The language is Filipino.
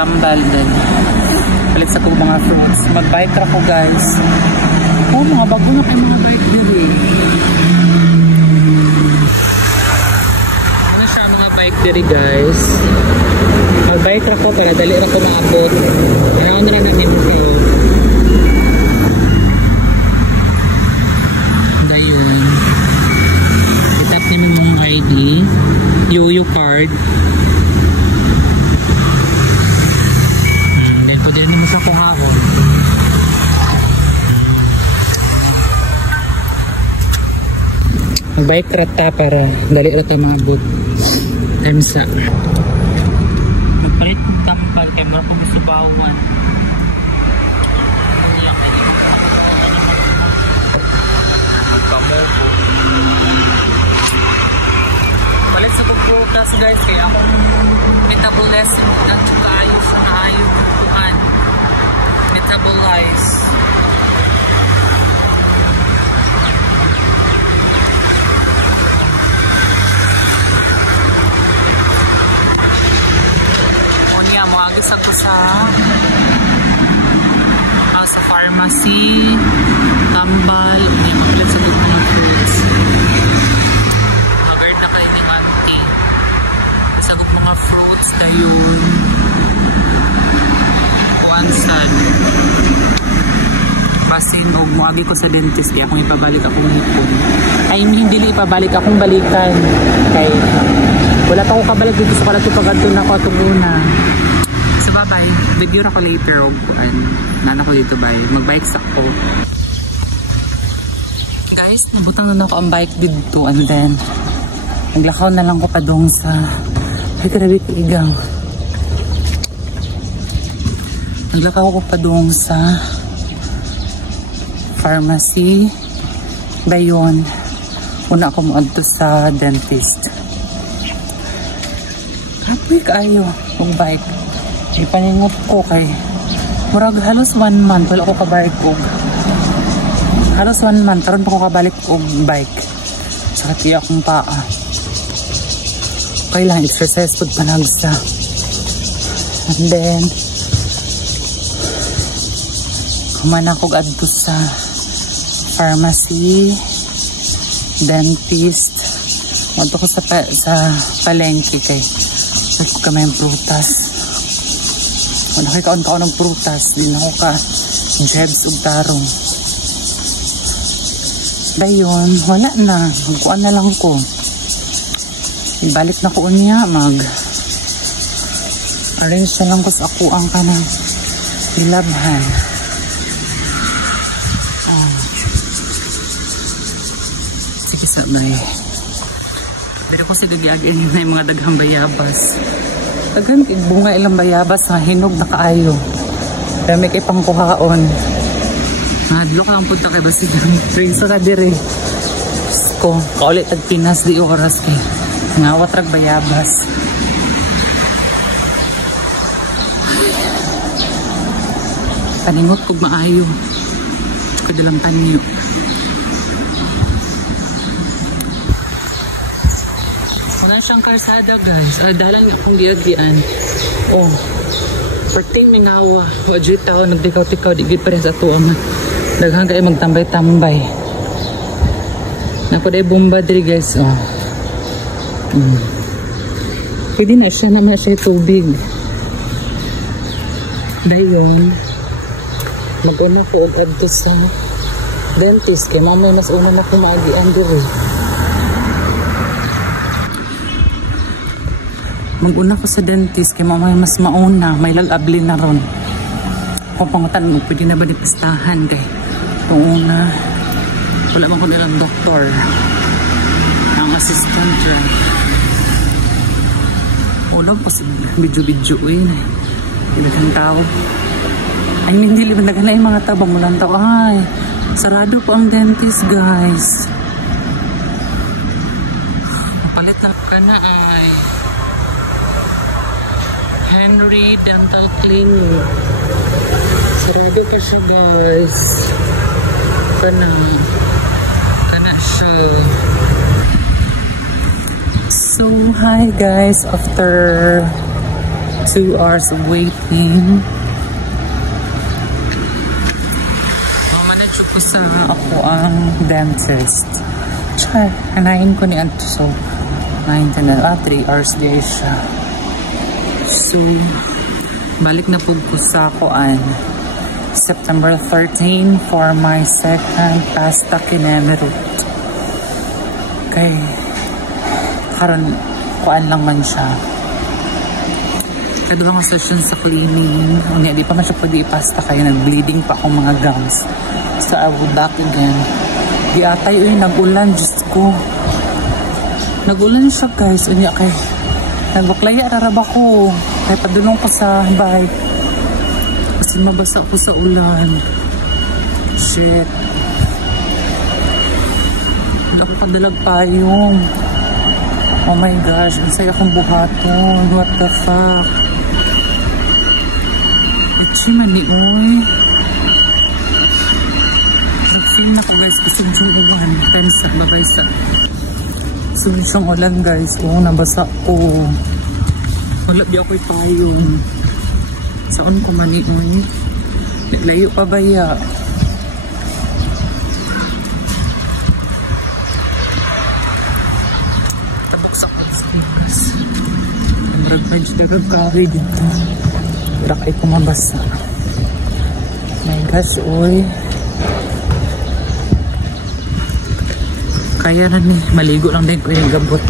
tambal din. Palit sa kong mga fruits. Mag-bike ra ko guys. Oh, mga bago na kayo mga bike diri. Ano siya mga bike diri guys? Mag-bike ra ko para dali ra ko maabot. Around na namin mo kayo. Dayon. Itap namin mong ID. Yuyu card. Then pwede rin naman sa kuhahon. Mag-bike rata para dali rata maabot. Emsa. Magpalit ng tampal kaya mara po gusto bawan. Magpamopo. Palit sa pagputas guys kaya akong metabolism lang kayo sa naayon ng tuhan. Metabolize. Moagis ako sa pharmacy, tambal, may mapilat sa group ng fruits. Haggard na kayo ng auntie. Sa group mga fruits na yun. Kuwansan. Basin o muagi ko sa dentist kaya kung ipabalik akong hipon. Ay hindi ipabalik akong balikan. Kaya wala pa ako kabalik dito sa pala ito pag-adun ako at una. So bye-bye. Video na ko later o nana ko dito bye. Mag-bike sack ko. Guys, nabutang na ako ang bike dito and then naglakaw na lang ko pa dong sa grabe igang. Naglakaw ko pa dong sa pharmacy. Dayon, una ako maadto sa dentist. Happy kayo kung bike. Ipaningot ko kay murag halos 1 month wala ko kabalik og halos 1 month karon pa ko kabalik og bike sa katiya akong paa. Kailangan exercise pud panagsa. And then kuman ako adto sa pharmacy, dentist. Madto ko sa palengke kay ako kamay prutas. Kung nakikaon-kaon ng prutas, din ako ka jebs ug tarong. Dayon, wala na. Magkuan na lang ko. Ibalik na ko niya, arrange na lang ko sa ako ang kanang ilabhan. Sige sabay. Pero ko sigagagin na yung mga daghang bayabas. Daghan bunga ilang bayabas na hinog na kaayo. Pero may kay pangkuhaon. Nadlok lang punta kay Basigang. Train sa kadiri. Ko, kaulit at Pinas di oras kay. Ngawat rag bayabas. Paningot kog maayo. Kadalang tanyo. Siyang karsada guys. Dalang akong giagdian. Oh. Perting minawa. Wajit tao nagtikaw-tikaw. Digid pa rin sa tuwang. Daghang kayo magtambay-tambay. Napo day bomba diri guys. Oh. Pwede na siya naman siya tubig. Dayon. Mag-una ko og adto sa dentist. Kaya mamay mas una na kumagian diri. Mag-una ko sa dentist kaya mamaya mas mauna, may lagabli na ron. Kung pangutan mo, pwede na ba nipistahan kay kung una, wala man ko nilang doktor. Ang assistant rin. Una po sa video-video hindi kang tao. Ay, hindi liban na yung mga tao. Bangunan tao. Ay, sarado po ang dentist guys. Mapalit lang ka na ay. Henry Dental Clinic. Sarado pa siya guys. Kana siya. So hi guys, after 2 hours of waiting. Mamanadyo ko sa ako ang dentist. Char, hanayin ko ni Anto. So, 9, 10, 3 hours day siya. So, balik na po ko sa kuan. September 13 for my second pasta kinemerut. Okay. Karon kuan lang man siya. Kadwa nga session sa cleaning. Unya, di pa man siya pwede ipasta kayo. Nag-bleeding pa akong mga gums. So, I will back again. Di atay, nag-ulan. Diyos ko. Nag-ulan siya, guys. Unya, kay nagbaklaya, raraba ko. Kaya padulong ko sa bike. Kasi mabasa ko sa ulan. Shit. Nakakadalag payong. Oh my gosh, ang saya kong buhaton. What the fuck? Itchy man ni oy. Nag-film na ko guys kasi julian. Pensa, babay sa. So isang ulan guys. Oh, nabasa ko. Wala di ako'y payong. Saan ko man ni oy. Layo pa ba ya? Rag-page na kagkari dito. Rakay ko mabasa. My gosh, oy. Kaya na ni. Maligo lang din ko yung gabot.